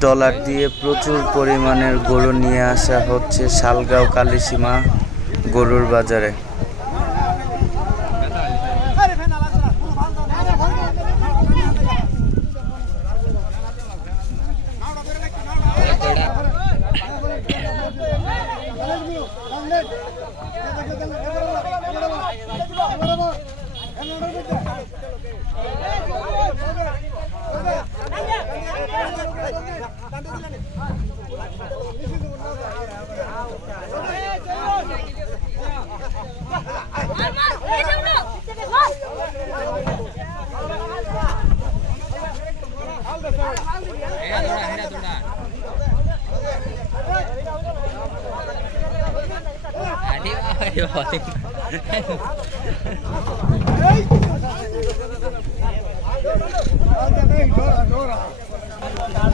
Trawler দিয়ে প্রচুর পরিমাণের গরু নিয়ে আসা হচ্ছে শালগাঁও কালীসীমা গরুর বাজারে। Hey!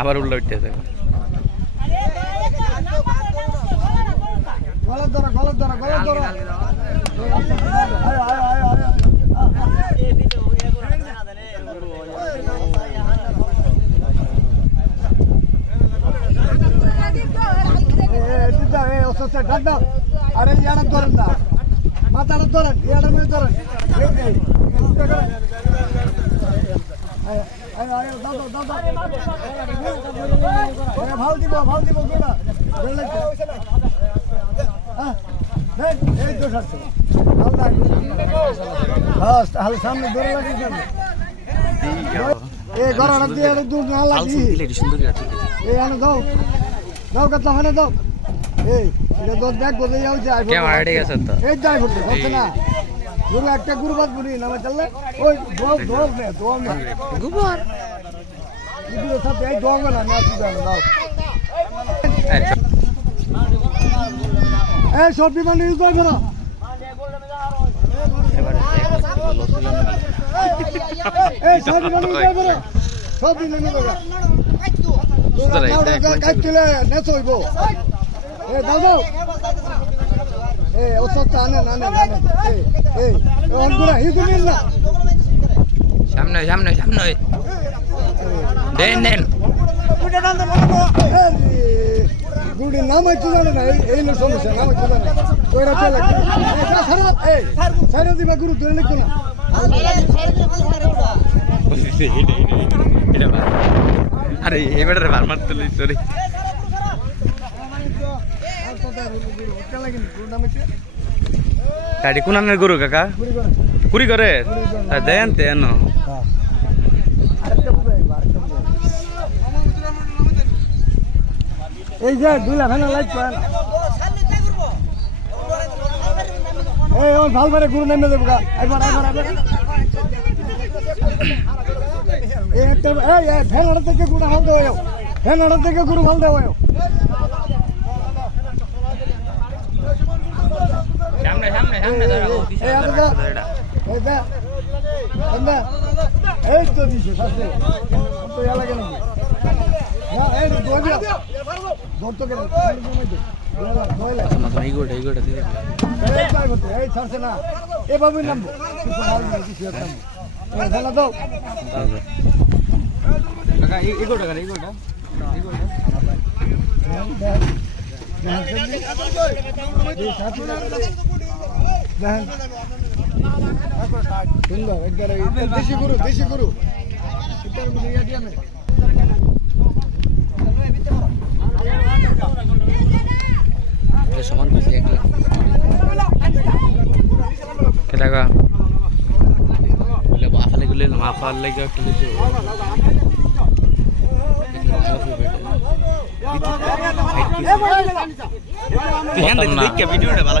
আবার উল্টো উঠতেছে গলার ধরো গলত ধরো গলত ধরো আয়, আয়, আয়, আয়, আয়। এ, এ, এদিক দাও, এ, ওসব সে, ডাক দাও। আরে ইয়াটা ধরেন না মাথাটা ধরেন ইয়াটার মধ্যে ধরেন এই যে, এদিকটা করেন। আয়, আয়, আয়, দাও, দাও, দাও, দাও। এ, ভালো দিব ভালো দিব তাহলে সামনে ধরে যাবে এ গড়াটা দিয়ে দূর না লাগি এই আনো দাও দাও কত হানে দাও এই এটা দশ ব্যাগ বলে যাও তো এই হচ্ছে হচ্ছে না। গুরু একটা গুরু বাদ বুড়ি নামে চললে ওই দোয়াও দোয়াও নে দোয়াও নে। গোবর? গুরু সাথে এই দোয়াও না না তুই দাও দাও। এই সব বিমান ইউজ করো না এই সব বিমান ইউজ করো সব বিমান ইউজ করো কাটলে নেছো হইব। এ দাও দাও। এই অনগুলা না সামনে সামনে সামনে। দেন দেন। গুড়ি নাম হচ্ছে জানে না এই এই সমস্যা নাম হচ্ছে জানে ওইটা চলে সারা এই সারা দিবা গুরু ধরে লিখো না। আরে এবারে বার মারতে সরি গাড়ি কোনানের গরু কাকা? কুড়ি করে দেন তেন এই যে দুই লাখ লাইট পান এই ভালো বারে গুরু নেমে দেবো একবার একবার একবার এই একটা থেকে গুরু হাল দেওয়া ভেঙাড়া থেকে গুরু হাল দেওয়া সামনে সামনে সামনে এই আপনি এই দা এই দা এই তো দিছে সাথে তো ইয়া লাগে না এই দোয়া দিয়া দৌড় তো গেল এভাবে নামবো খেলা দাও কাকা এই গোটা এই গোটা সুন্দর একবারে দেশি গরু দেশি গরু। সমান করছি একটা কেটাকা বাফালে গুলে মাফাল লাগে ভিডিওটা ভালো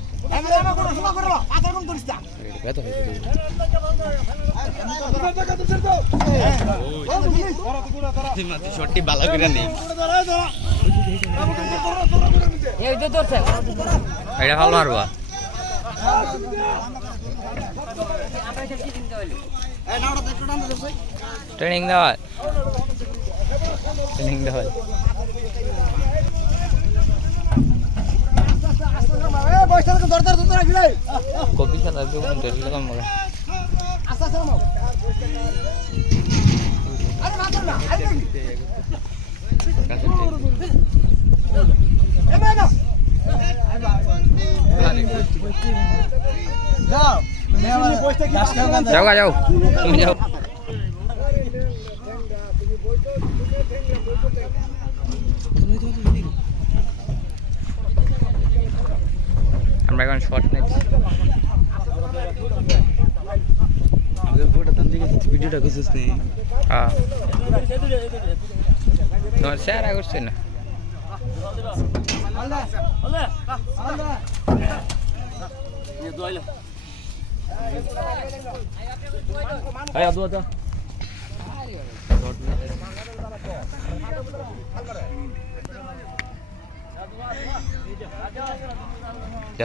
শর্টটি ভালো করে। নেই এটা ভালো মারবা। ট্রেনিং দেওয়া ট্রেনিং দেওয়া কপি সাদা কেউ ট্রেনিং কম মনে যাও। যাও। তুমি যাও। ভিডিওটা করছিস নি? হ্যাঁ। তোমার স্যার করছে না?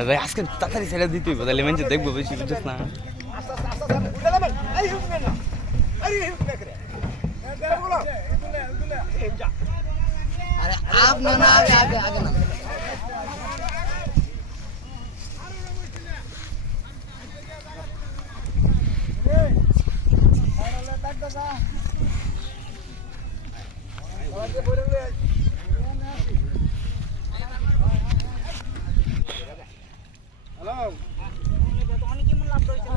ভাই আজকে তাড়াতাড়ি ছেড়ে দিতেই তাহলে মানুষ দেখব বেশি বুঝছিস না। अरे आप ना ना आगे आगे आगे ना হ্যালো অনেকে লাভ রয়েছে